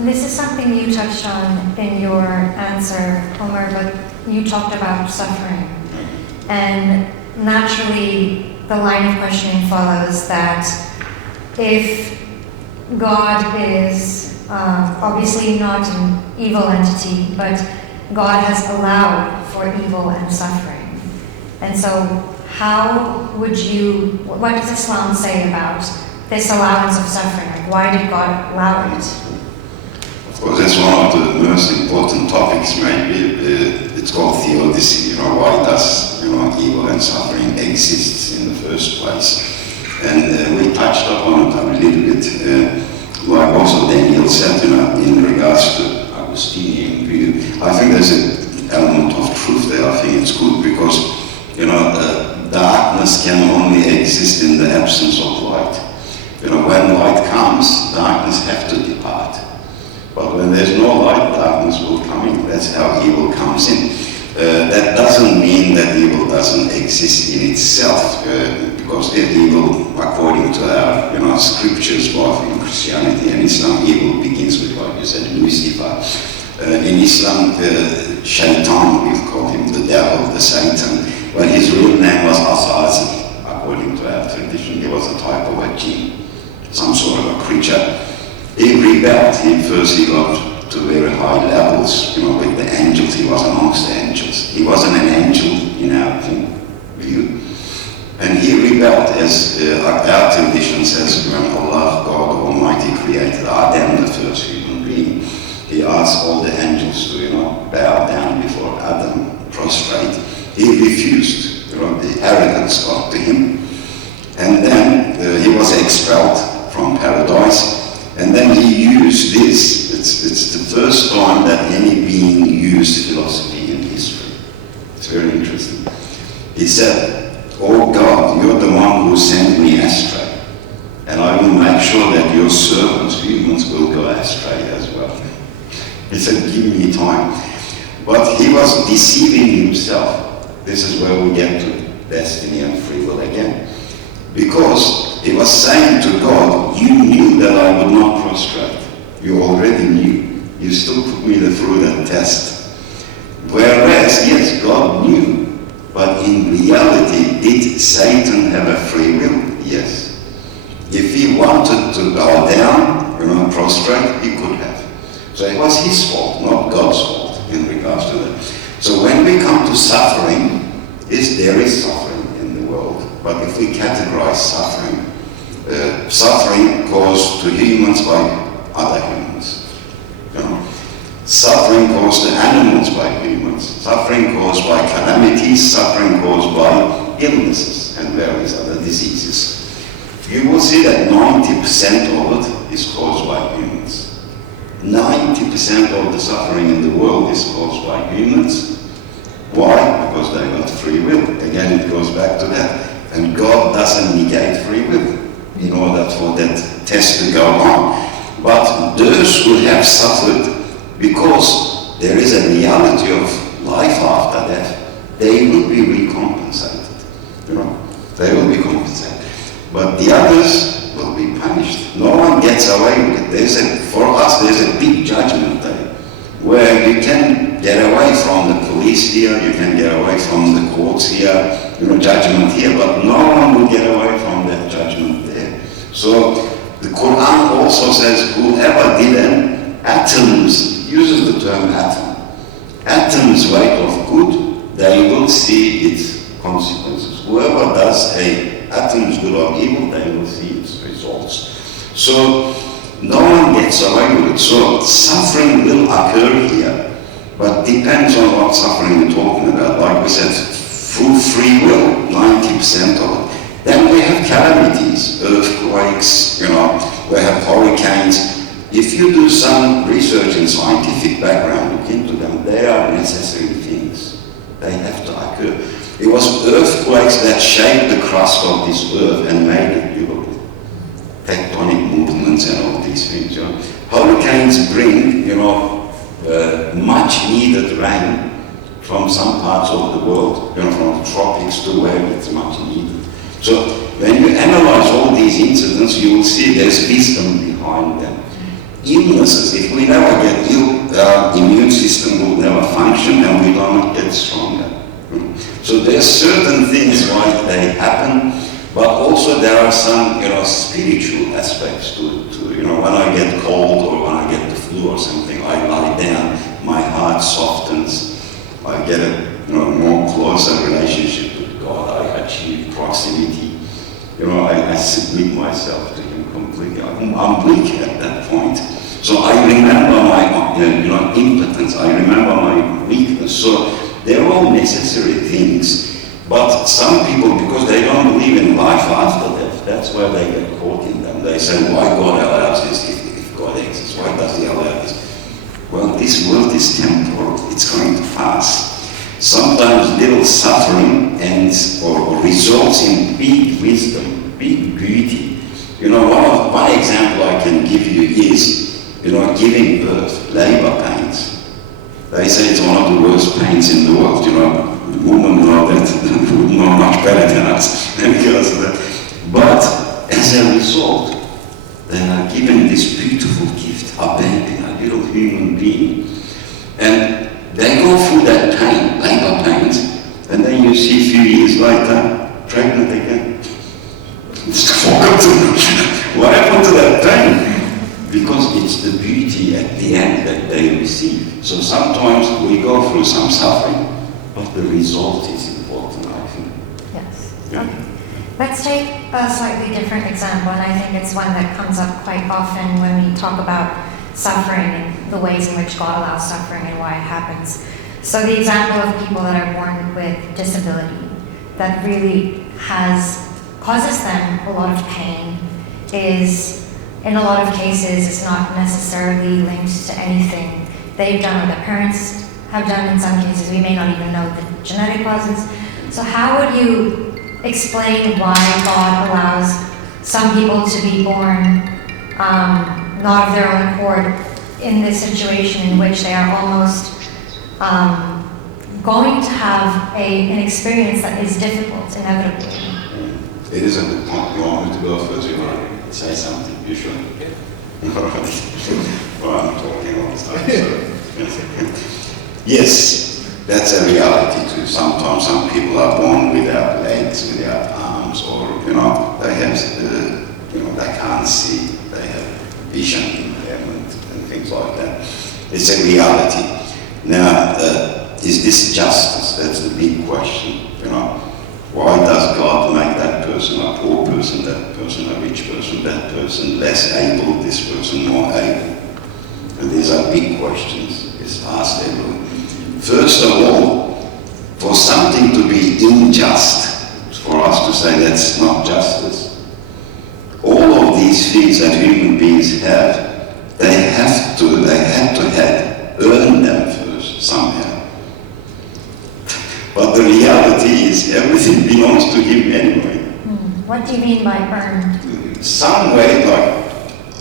This is something you touched on in your answer, Omer, but you talked about suffering. And naturally, the line of questioning follows that if God is obviously not an evil entity, but God has allowed for evil and suffering. And so what does Islam say about this allowance of suffering? Like, why did God allow it? Of course, that's one of the most important topics, maybe. It's called theology, why does, evil and suffering exist in the first place? And we touched upon it a little bit, like also Daniel said, in regards to Augustinian view. I think there's an element of truth there. I think it's good because, darkness can only exist in the absence of light. When light comes, darkness has to depart. But when there's no light, darkness will come in. That's how evil comes in. That doesn't mean that evil doesn't exist in itself, because evil, according to our scriptures, both in Christianity and Islam, evil begins with, like you said, Lucifer. In Islam, Shaitan, we've called him the devil, the Satan. Well, his real name was Asazi, according to our tradition. He was a type of a jinn, some sort of a creature. He rebelled. First he got to very high levels, with the angels. He was amongst the angels. He wasn't an angel in our view. And he rebelled, as our tradition says, when Allah, God Almighty, created Adam, the first human being. He asked all the angels to, bow down before Adam, prostrate. He refused. The arrogance got to him. And then he was expelled from paradise. And then he used this. It's the first time that any being used philosophy in history. It's very interesting. He said, "Oh God, you're the one who sent me astray. And I will make sure that your servants, humans, will go astray as well." He said, "Give me time." But he was deceiving himself. This is where we get to destiny and free will again. Because he was saying to God, "You knew that I would not prostrate. You already knew. You still put me through that test." Whereas, yes, God knew. But in reality, did Satan have a free will? Yes. If he wanted to bow down, prostrate, he could have. So it was his fault, not God's fault in regards to that. So when we come to suffering, there is suffering in the world. But if we categorize suffering, suffering caused to humans by other humans. Suffering caused to animals by humans. Suffering caused by calamities. Suffering caused by illnesses and various other diseases. You will see that 90% of it is caused by humans. 90% of the suffering in the world is caused by humans. Why? Because they got free will. Again, it goes back to that. And God doesn't negate free will in order for that test to go on. But those who have suffered, because there is a reality of life after death, they will be recompensated. They will be compensated. But the others will be punished. No one gets away with it. For us, there's a big judgment day where you can get away from the police here, you can get away from the courts here, judgment here, but no one will get away from that judgment there. So the Quran also says, whoever did an atom's, uses the term atom, atom's weight of good, they will see its consequences. Whoever does a atom's good or evil, they will see its results. So no one gets away with it. So suffering will occur here, but depends on what suffering we're talking about. Like we said, through free will, 90% of it. Then we have calamities, earthquakes, we have hurricanes. If you do some research in scientific background, look into them, they are necessary things. They have to occur. It was earthquakes that shaped the crust of this earth and made it durable. Tectonic movements and all these things. Hurricanes bring, much needed rain from some parts of the world, from the tropics to where it's much needed. So when you analyze all these incidents, you will see there's wisdom behind them. illnesses. If we never get ill, our immune system will never function and we don't get stronger. So there's certain things why they happen, but also there are some, spiritual aspects to it. When I get cold or when I get the flu or something, I lie down, my heart softens, I get a more closer relationship with God, I achieve proximity. I submit myself to Him completely. I'm weak at that point. So I remember my impotence, I remember my weakness. So they're all necessary things. But some people, because they don't believe in life after death, that's where they get caught in them. They say, why God allows this if God exists? Why does He allow this? Well, this world is temporal. It's going to pass. Sometimes little suffering or results in big wisdom, big beauty. One example I can give you is, giving birth, labor pains. They say it's one of the worst pains in the world. Women know that, know much better than us because of that. But as a result, they are given this beautiful gift, a baby, a little human being. And they go through that pain, labor pains, and then you see a few years later, pregnant again. What happened to that pain? Because it's the beauty at the end that they receive. So sometimes we go through some suffering, but the result is important, I think. Yes. Yeah. Okay. Let's take a slightly different example, and I think it's one that comes up quite often when we talk about suffering and the ways in which God allows suffering and why it happens. So the example of people that are born with disability that really causes them a lot of pain is, in a lot of cases, it's not necessarily linked to anything they've done or their parents have done. In some cases, we may not even know the genetic causes. So how would you explain why God allows some people to be born not of their own accord in this situation in which they are almost going to have an experience that is difficult, inevitably? It is a good point. You want me to go first? You want to say something? You should. Well, I'm talking all the time. So. Yes, that's a reality too. Sometimes some people are born without legs, without arms, or they have they can't see. They have vision impairment and things like that. It's a reality. Now, is this justice? That's the big question. Why does God make that person a poor person, that person a rich person, that person less able, this person more able? And these are big questions. It's asked everyone. First of all, for something to be unjust, for us to say that's not justice, all of these things that human beings have, they have to earn them first somehow. But the reality is everything belongs to Him anyway. What do you mean by earned? Some way,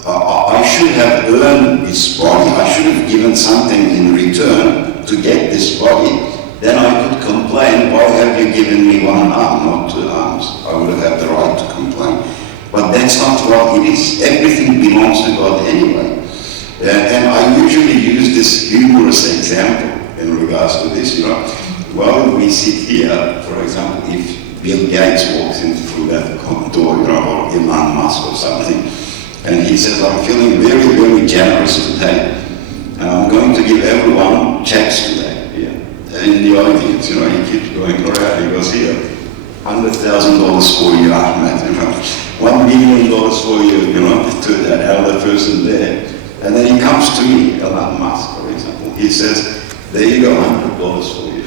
I should have earned this body. I should have given something in return to get this body. Then I could complain, why have you given me one arm, not two arms? I would have had the right to complain. But that's not what it is. Everything belongs to God anyway. And I usually use this humorous example in regards to this. Well, we sit here, for example, if Bill Gates walks in through that door, or Elon Musk or something, and he says, I'm feeling very, very generous today, and I'm going to give everyone checks today. Yeah. And in the audience, he keeps going around, he goes here, $100,000 for you, Ahmed, $1 million for you, to that other person there. And then he comes to me, Elon Musk, for example, he says, there you go, $100 for you.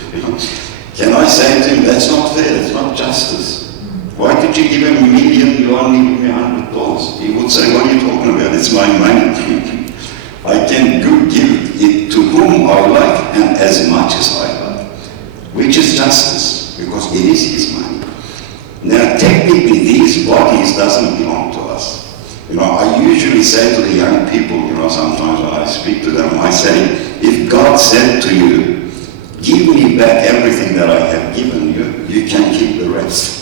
Can I say to him, that's not fair, that's not justice. Why did you give him $1 million, you only give me $100? He would say, what are you talking about? It's my money. I can give it to whom I like and as much as I like, which is justice, because it is His money. Now, technically, these bodies doesn't belong to us. I usually say to the young people, sometimes when I speak to them, I say, if God said to you, give me back everything that I have given you, you can keep the rest.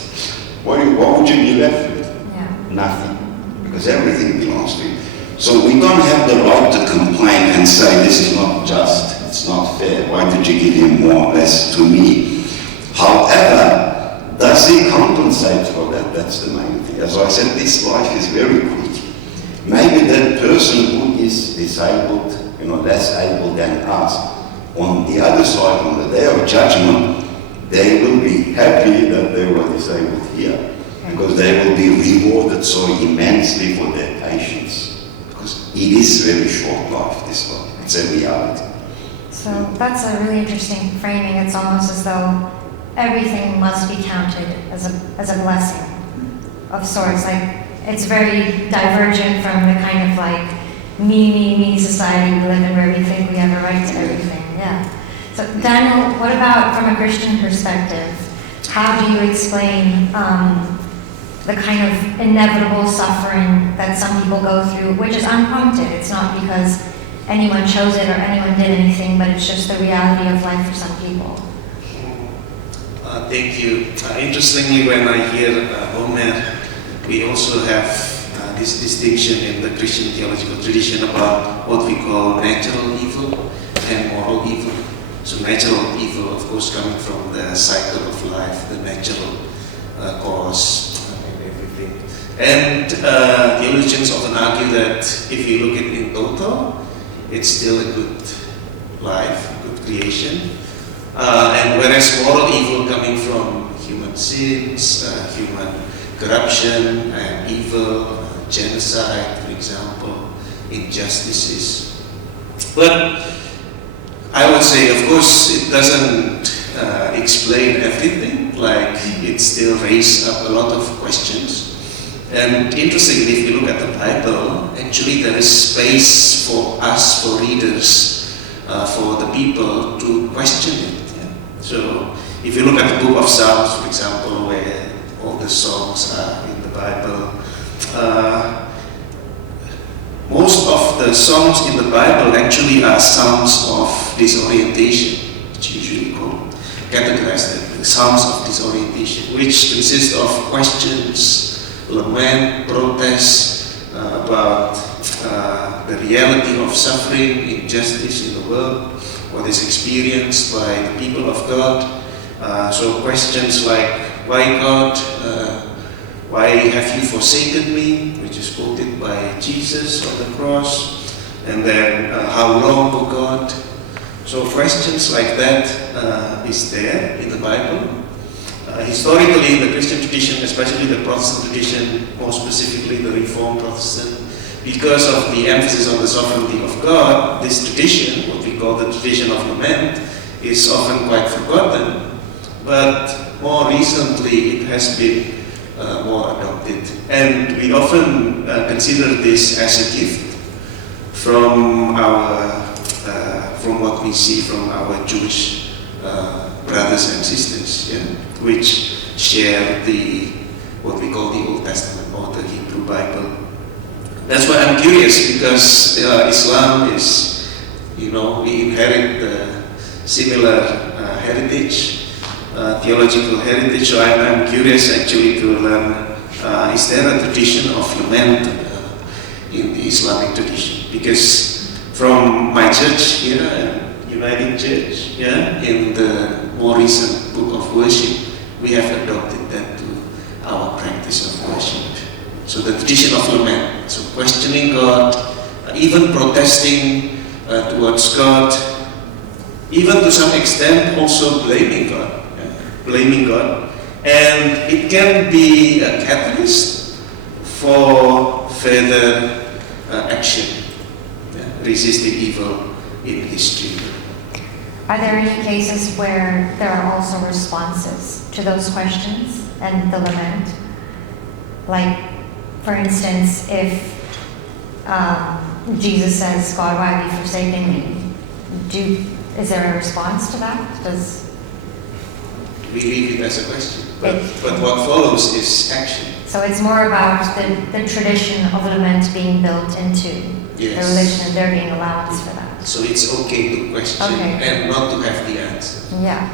What would you be left with? Yeah. Nothing. Because everything belongs to you. So we don't have the right to complain and say, this is not just, it's not fair, why did you give him more or less to me? However, does he compensate for that? That's the main thing. As I said, this life is very quick. Maybe that person who is disabled, less able than us, on the other side, on the day of judgment, they will be happy that they were disabled here, because they will be rewarded so immensely for their patience. Because it is very short life, this one. It's a reality. So that's a really interesting framing. It's almost as though everything must be counted as a blessing of sorts. Like, it's very divergent from the kind of like me society we live in, where we think we have a right to everything. Yeah. So Daniel, what about from a Christian perspective? How do you explain the kind of inevitable suffering that some people go through, which is unprompted? It's not because anyone chose it or anyone did anything, but it's just the reality of life for some people. Thank you. Interestingly, when I hear Omer, we also have this distinction in the Christian theological tradition about what we call natural evil and moral evil. So natural evil, of course, coming from the cycle of life, the natural cause and everything. And theologians often argue that if you look at it in total, it's still a good life, good creation. And whereas moral evil coming from human sins, human corruption and evil, genocide, for example, injustices. But I would say, of course, it doesn't explain everything, like it still raises up a lot of questions. And interestingly, if you look at the Bible, actually there is space for us, for readers, for the people to question it. Yeah? So if you look at the book of Psalms, for example, where all the songs are in the Bible, most of the songs in the Bible actually are psalms of disorientation, which usually categorized as psalms of disorientation, which consist of questions, lament, protests about the reality of suffering, injustice in the world, what is experienced by the people of God. So questions like, why God? Why have you forsaken me? Which is quoted by Jesus on the cross. And then, how long, O God? So questions like that is there in the Bible. Historically, in the Christian tradition, especially the Protestant tradition, more specifically the Reformed Protestant, because of the emphasis on the sovereignty of God, this tradition, what we call the tradition of lament, is often quite forgotten. But more recently, it has been more adopted. And we often consider this as a gift from what we see from our Jewish brothers and sisters, yeah, which share what we call the Old Testament or the Hebrew Bible. That's why I'm curious, because Islam is, we inherit the similar heritage, theological heritage. So I'm curious actually to learn, is there a tradition of lament in the Islamic tradition? Because from my church here, Uniting Church, in the more recent book of worship, we have adopted that to our practice of worship. So the tradition of lament, so questioning God, even protesting towards God, even to some extent also blaming God. And it can be a catalyst for further action, resisting evil in history. Are there any cases where there are also responses to those questions and the lament? Like, for instance, if Jesus says, God, why have you forsaken me? Is there a response to that? We leave it as a question. But what follows is action. So it's more about the tradition of lament being built into the religion, and there being allowance for that. So it's okay to question and not to have the answer. Yeah.